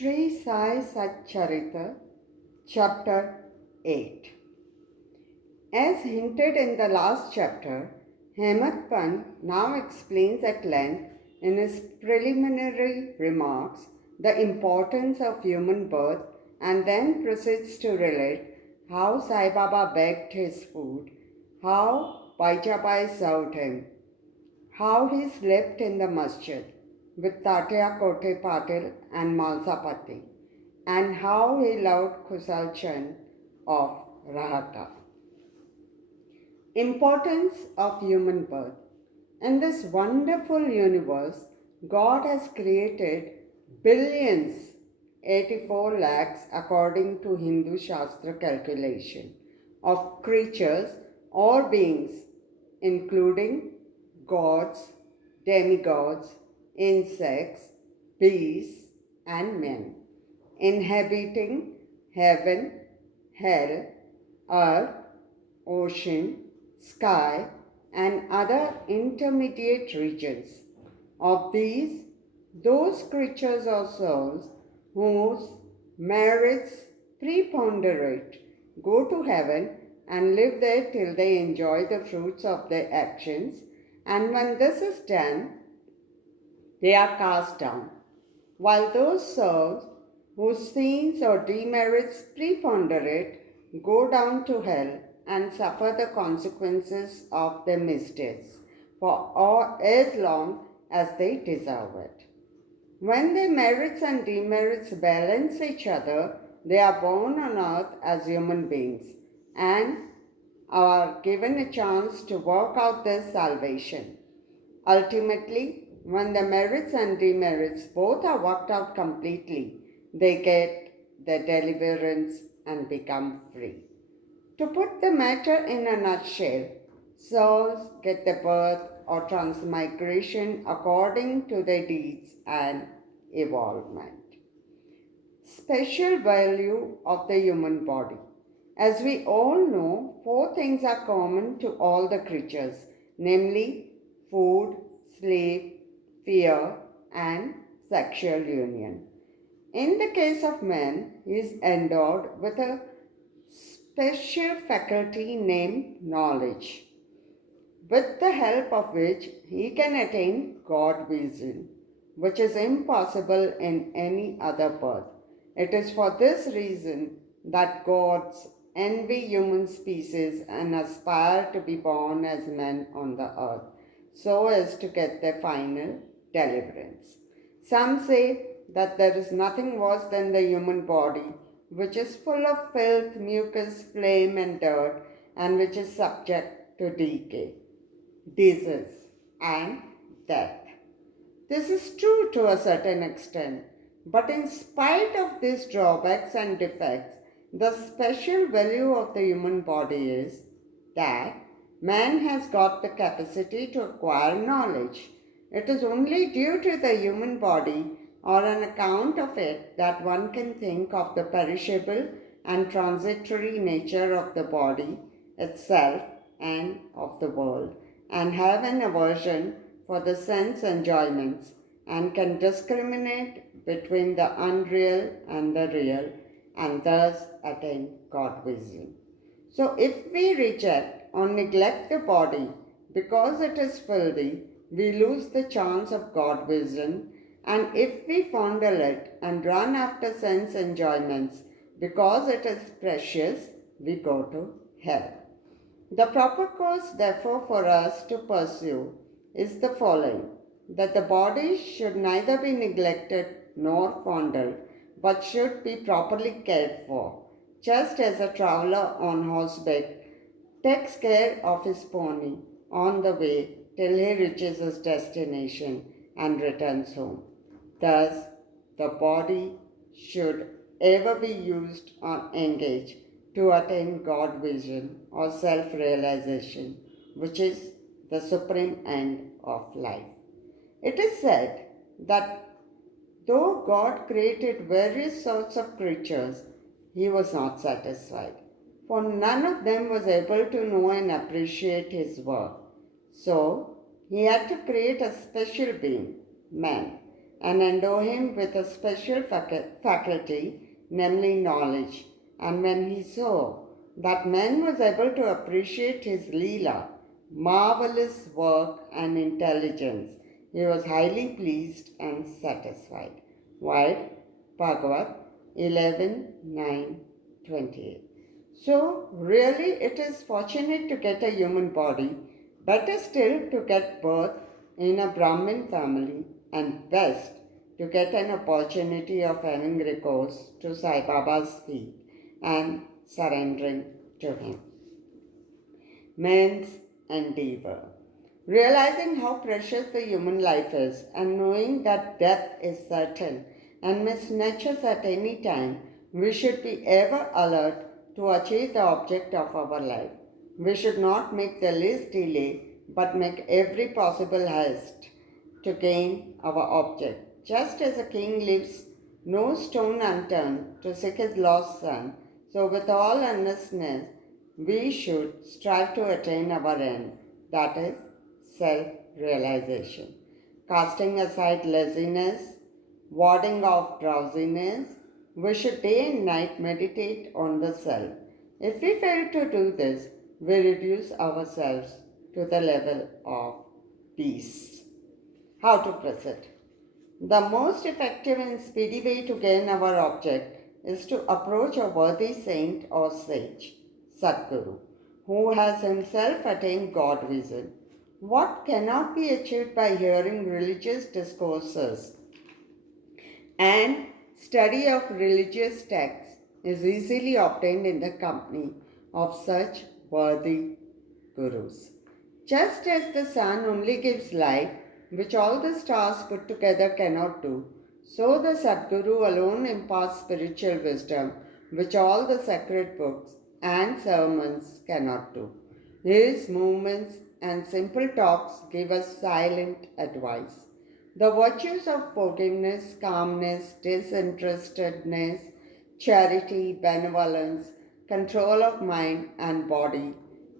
Shri Sai Satcharita, Chapter 8. As hinted in the last chapter, Hemadpant now explains at length in his preliminary remarks the importance of human birth and then proceeds to relate how Sai Baba begged his food, how Baijabai served him, how he slept in the masjid with Tatya Kote Patil and Malsapati, and how he loved Kusal Chand of Rahata. Importance of human birth. In this wonderful universe, God has created billions, 84 lakhs according to Hindu Shastra calculation, of creatures or beings, including gods, demigods, insects, beasts, and men, inhabiting heaven, hell, earth, ocean, sky, and other intermediate regions. Of these, those creatures or souls whose merits preponderate go to heaven and live there till they enjoy the fruits of their actions, and when this is done, they are cast down, while those souls whose sins or demerits preponderate go down to hell and suffer the consequences of their misdeeds for as long as they deserve it. When their merits and demerits balance each other, they are born on earth as human beings and are given a chance to work out their salvation. Ultimately, when the merits and demerits both are worked out completely, they get their deliverance and become free. To put the matter in a nutshell, souls get the birth or transmigration according to their deeds and evolvement. Special value of the human body. As we all know, four things are common to all the creatures, namely food, sleep, fear, and sexual union. In the case of man, he is endowed with a special faculty named knowledge, with the help of which he can attain God vision, which is impossible in any other birth. It is for this reason that gods envy human species and aspire to be born as men on the earth, so as to get their final deliverance. Some say that there is nothing worse than the human body, which is full of filth, mucus, flame, and dirt, and which is subject to decay, disease, and death. This is true to a certain extent, but in spite of these drawbacks and defects, the special value of the human body is that man has got the capacity to acquire knowledge. It is only due to the human body or on account of it that one can think of the perishable and transitory nature of the body itself and of the world, and have an aversion for the sense enjoyments, and can discriminate between the unreal and the real, and thus attain God vision. So if we reject or neglect the body because it is filthy, we lose the chance of God vision, and if we fondle it and run after sense enjoyments because it is precious, we go to hell. The proper course, therefore, for us to pursue is the following: that the body should neither be neglected nor fondled, but should be properly cared for, just as a traveler on horseback takes care of his pony on the way till he reaches his destination and returns home. Thus, the body should ever be used or engaged to attain God vision or self-realization, which is the supreme end of life. It is said that though God created various sorts of creatures, he was not satisfied, for none of them was able to know and appreciate his work. So, he had to create a special being, man, and endow him with a special faculty, namely knowledge. And when he saw that man was able to appreciate his Leela, marvelous work and intelligence, he was highly pleased and satisfied. Why? Bhagavad 11:9-28. So, really, it is fortunate to get a human body, better still to get birth in a Brahmin family, and best to get an opportunity of having recourse to Sai Baba's feet and surrendering to him. Man's endeavor. Realizing how precious the human life is and knowing that death is certain and may snatch us at any time, we should be ever alert to achieve the object of our life. We should not make the least delay but make every possible haste to gain our object. Just as a king leaves no stone unturned to seek his lost son, so with all earnestness we should strive to attain our end, that is, self-realization. Casting aside laziness, warding off drowsiness, we should day and night meditate on the self. If we fail to do this, we reduce ourselves to the level of peace. How to proceed? The most effective and speedy way to gain our object is to approach a worthy saint or sage, Sadguru, who has himself attained God vision. What cannot be achieved by hearing religious discourses and study of religious texts is easily obtained in the company of such worthy gurus. Just as the sun only gives light, which all the stars put together cannot do, so the Sadguru alone imparts spiritual wisdom, which all the sacred books and sermons cannot do. His movements and simple talks give us silent advice. The virtues of forgiveness, calmness, disinterestedness, charity, benevolence, control of mind and body,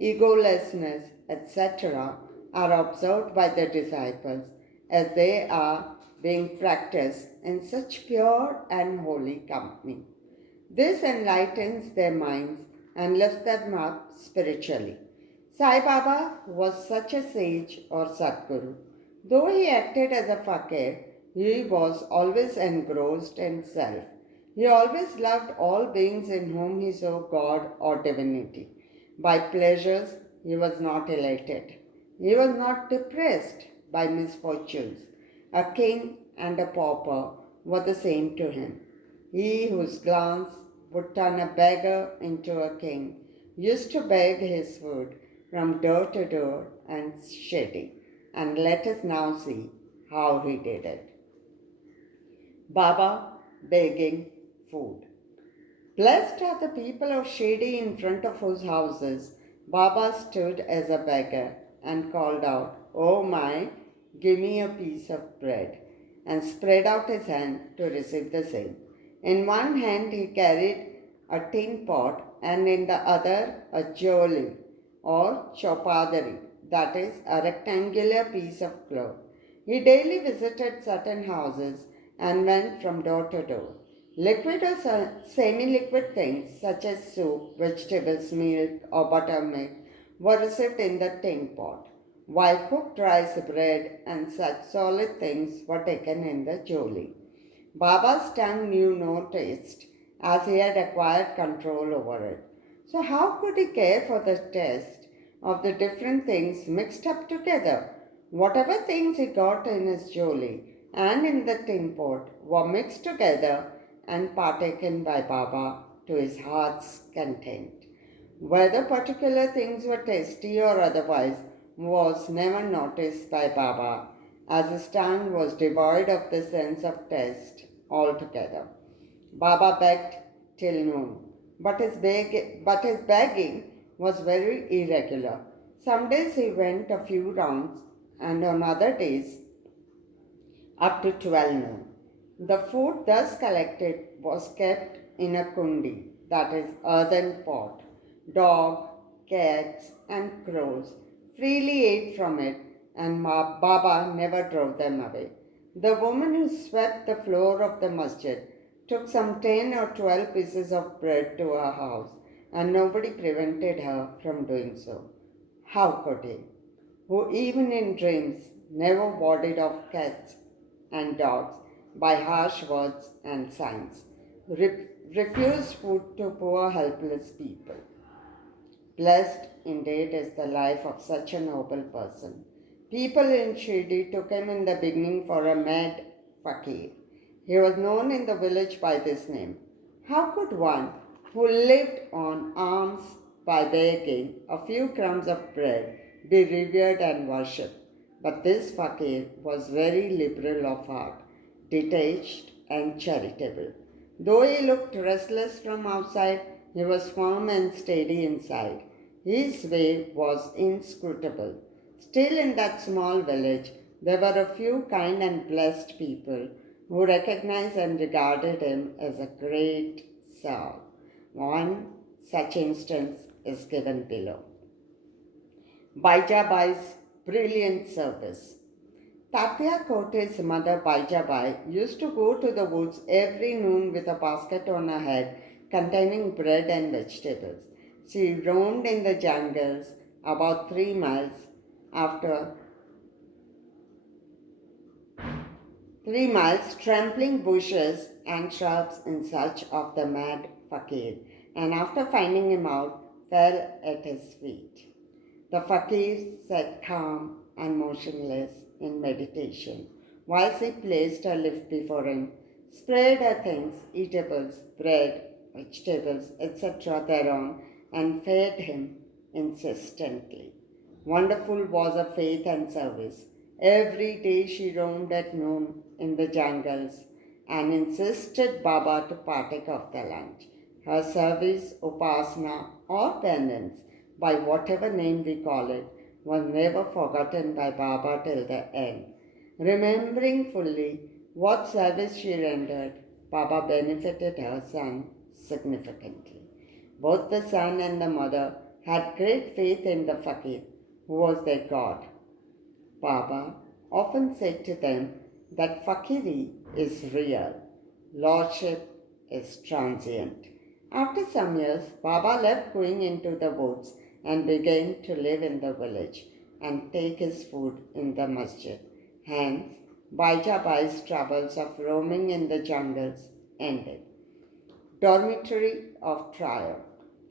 egolessness, etc., are observed by the disciples as they are being practiced in such pure and holy company. This enlightens their minds and lifts them up spiritually. Sai Baba was such a sage or Sadguru. Though he acted as a fakir, he was always engrossed in self. He always loved all beings in whom he saw God or divinity. By pleasures, he was not elated. He was not depressed by misfortunes. A king and a pauper were the same to him. He whose glance would turn a beggar into a king used to beg his food from door to door and shady. And let us now see how he did it. Baba begging food. Blessed are the people of Shady in front of whose houses Baba stood as a beggar and called out, "Oh my, give me a piece of bread," and spread out his hand to receive the same. In one hand he carried a tin pot and in the other a joli or chopadari, that is, a rectangular piece of cloth. He daily visited certain houses and went from door to door. Liquid or semi-liquid things such as soup, vegetables, milk or buttermilk were received in the tin pot, while cooked rice, bread and such solid things were taken in the joli. Baba's tongue knew no taste as he had acquired control over it. So how could he care for the taste of the different things mixed up together? Whatever things he got in his joli and in the tin pot were mixed together and partaken by Baba to his heart's content. Whether particular things were tasty or otherwise was never noticed by Baba, as his tongue was devoid of the sense of taste altogether. Baba begged till noon, but his begging was very irregular. Some days he went a few rounds, and on other days up to 12 noon. The food thus collected was kept in a kundi, that is, earthen pot. Dog, cats, and crows freely ate from it, and Baba never drove them away. The woman who swept the floor of the masjid took some 10 or 12 pieces of bread to her house, and nobody prevented her from doing so. How could he, who even in dreams never warded off cats and dogs by harsh words and signs, refuse food to poor helpless people? Blessed indeed is the life of such a noble person. People in Shirdi took him in the beginning for a mad fakir. He was known in the village by this name. How could one who lived on alms by begging a few crumbs of bread be revered and worshipped? But this fakir was very liberal of heart, detached and charitable. Though he looked restless from outside, he was firm and steady inside. His way was inscrutable. Still, in that small village, there were a few kind and blessed people who recognized and regarded him as a great soul. One such instance is given below. Baijabai's brilliant service. Tatya Kote's mother Baijabai used to go to the woods every noon with a basket on her head containing bread and vegetables. She roamed in the jungles about 3 miles after 3 miles, trampling bushes and shrubs in search of the mad fakir, and after finding him out, fell at his feet. The fakir sat calm and motionless in meditation, whilst he placed a lift before him, spread her things, eatables, bread, vegetables, etc. thereon, and fed him insistently. Wonderful was her faith and service. Every day she roamed at noon in the jungles and insisted Baba to partake of the lunch. Her service, upasana, or penance, by whatever name we call it, was never forgotten by Baba till the end. Remembering fully what service she rendered, Baba benefited her son significantly. Both the son and the mother had great faith in the fakir, who was their god. Baba often said to them that fakiri is real, lordship is transient. After some years, Baba left going into the woods and began to live in the village and take his food in the masjid. Hence, Baijabai's troubles of roaming in the jungles ended. Dormitory of Trial.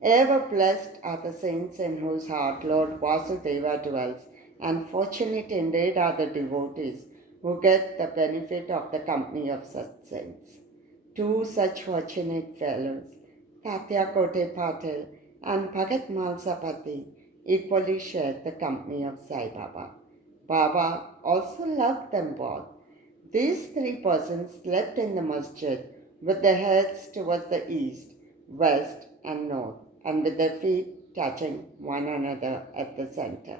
Ever blessed are the saints in whose heart Lord Vasudeva dwells, and fortunate indeed are the devotees who get the benefit of the company of such saints. Two such fortunate fellows, Tatya Kote Patil and Bhagat Malsapati, equally shared the company of Sai Baba. Baba also loved them both. These three persons slept in the masjid with their heads towards the east, west, and north, and with their feet touching one another at the center.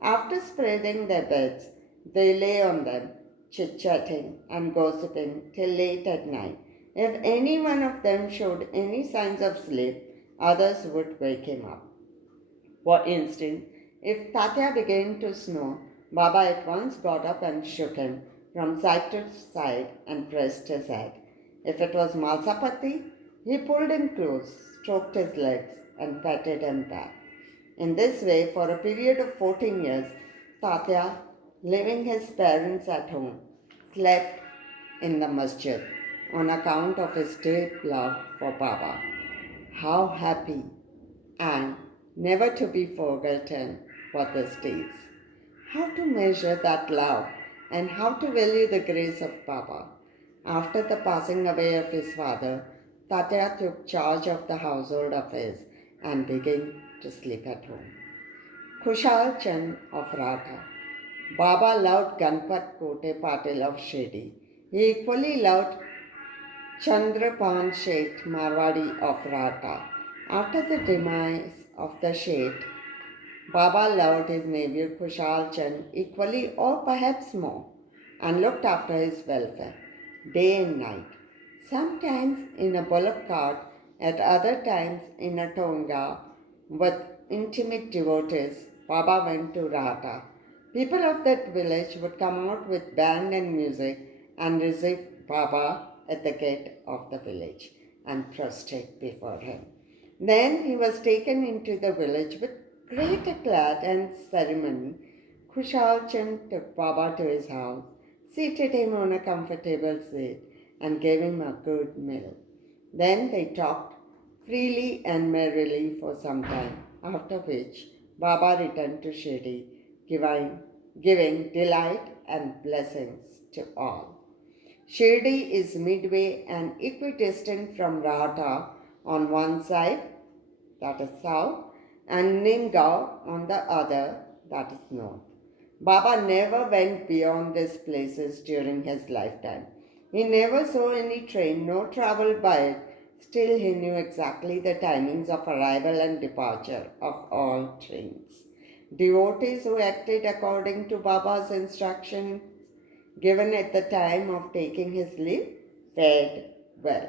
After spreading their beds, they lay on them, chit-chatting and gossiping till late at night. If any one of them showed any signs of sleep, others would wake him up. For instance, if Tatya began to snore, Baba at once got up and shook him from side to side and pressed his head. If it was Malsapati, he pulled him close, stroked his legs, and patted him back. In this way, for a period of 14 years, Tatya, leaving his parents at home, slept in the masjid on account of his deep love for Baba. How happy and never to be forgotten were these days. How to measure that love and how to value the grace of Baba. After the passing away of his father, Tatya took charge of the household affairs and began to sleep at home. Kushal Chand of Ratha. Baba loved Ganpat Kote Patil of Shirdi. He equally loved Chandrapan Sheth Marwadi of Ratha. After the demise of the Sheth, Baba loved his nephew Kushal Chand equally or perhaps more and looked after his welfare day and night. Sometimes in a bullock cart, at other times in a tonga with intimate devotees, Baba went to Rata People of that village would come out with band and music and receive Baba at the gate of the village and prostrate before him. Then he was taken into the village with great eclat and ceremony. Kushal Chand took Baba to his house, seated him on a comfortable seat, and gave him a good meal. Then they talked freely and merrily for some time, after which Baba returned to Shirdi, giving delight and blessings to all. Shirdi is midway and equidistant from Rata on one side, that is south, and Nimgaon on the other, that is north. Baba never went beyond these places during his lifetime. He never saw any train nor traveled by it. Still, he knew exactly the timings of arrival and departure of all trains. Devotees who acted according to Baba's instructions given at the time of taking his leave fared well,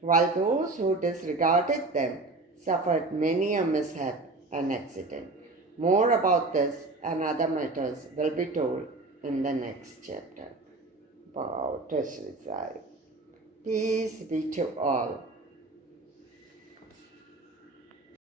while those who disregarded them suffered many a mishap and accident. More about this and other matters will be told in the next chapter. Bow to Shri Sai. Peace be to all.